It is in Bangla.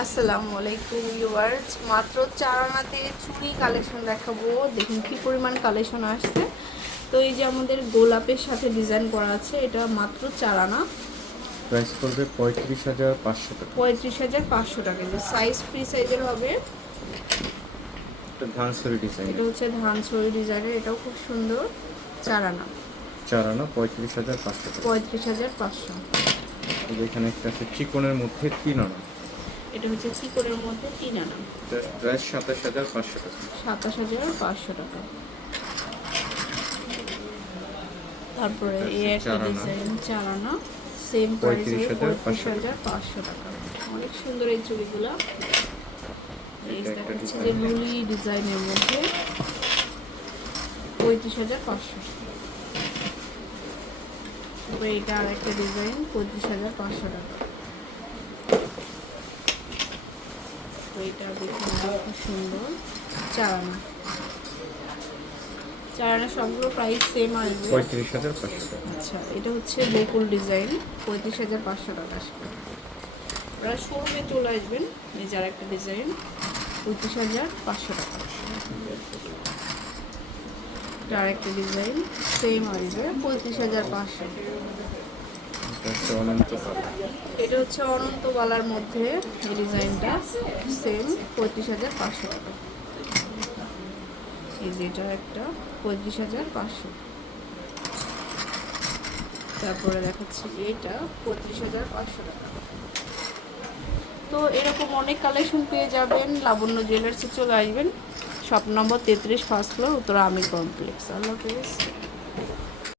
আসসালামু আলাইকুম ভিউয়ার্স মাত্র চার আনাতে চুড়ি কালেকশন দেখাবো। দেখুন কি পরিমাণ কালেকশন আসছে। তো এই যে আমাদের গোলাপের সাথে ডিজাইন করা আছে এটা মাত্র চার আনা। প্রাইস পড়বে পঁয়ত্রিশ হাজার পাঁচশো টাকা। পঁয়ত্রিশ হাজার পাঁচশো টাকা। যে সাইজ ফ্রি সাইজের হবে। ধানসরি ডিজাইন এটা হচ্ছে ধান ছড়ি ডিজাইনের এটাও খুব সুন্দর। চার আনা। চার আনা পঁয়ত্রিশ হাজার পাঁচশো পঁয়ত্রিশ হাজার পাঁচশো। এখানে একটা আছে চিকনের মধ্যে তিন আনা। এটা হচ্ছে চিকনের মধ্যে? তিন আনা। প্রাইস সাতাশ হাজার পাঁচশো টাকা। সাতাশ হাজার পাঁচশো টাকা। তারপরে এই একটা ডিজাইন চার আনা। সেম প্রাইসে 35,500 পঁয়ত্রিশ হাজার পাঁচশো টাকা। অনেক সুন্দর এই চুড়িগুলো এই একটা দেখাচ্ছে যে লুলি ডিজাইনের মধ্যে পঁয়ত্রিশ হাজার পাঁচশো। তারপরে এটা আর একটা ডিজাইন পঁয়ত্রিশ হাজার পাঁচশো টাকা। তো এটা দেখুন খুব সুন্দর। চার আনা চার আনা সবগুলো প্রাইস সেম আসবে। পঁয়ত্রিশ হাজার পাঁচশো টাকা। আচ্ছা এটা হচ্ছে বকুল ডিজাইন পঁয়ত্রিশ হাজার পাঁচশো টাকা আসবে। ওরা শোরুমে চলে আসবেন এই যার একটা ডিজাইন পঁয়ত্রিশ হাজার পাঁচশো টাকা এটা আরেকটা ডিজাইন সেম আসবে পঁয়ত্রিশ হাজার পাঁচশো। হচ্ছে অনন্ত কালার এটা হচ্ছে অনন্ত বালার মধ্যে এই ডিজাইনটা। সেম, পঁয়ত্রিশ হাজার পাঁচশো টাকা। এই যে এটা একটা, পঁয়ত্রিশ হাজার পাঁচশো। তারপরে দেখাচ্ছি এটা পঁয়ত্রিশ হাজার পাঁচশো টাকা। তো এরকম অনেক কালেকশন পেয়ে যাবেন। লাবণ্য জুয়েলার্সে চলে আসবেন। শপ নম্বর তেত্রিশ, ফার্স্ট ফ্লোর, উত্তর আমির কমপ্লেক্স। আল্লাহ হাফেজ।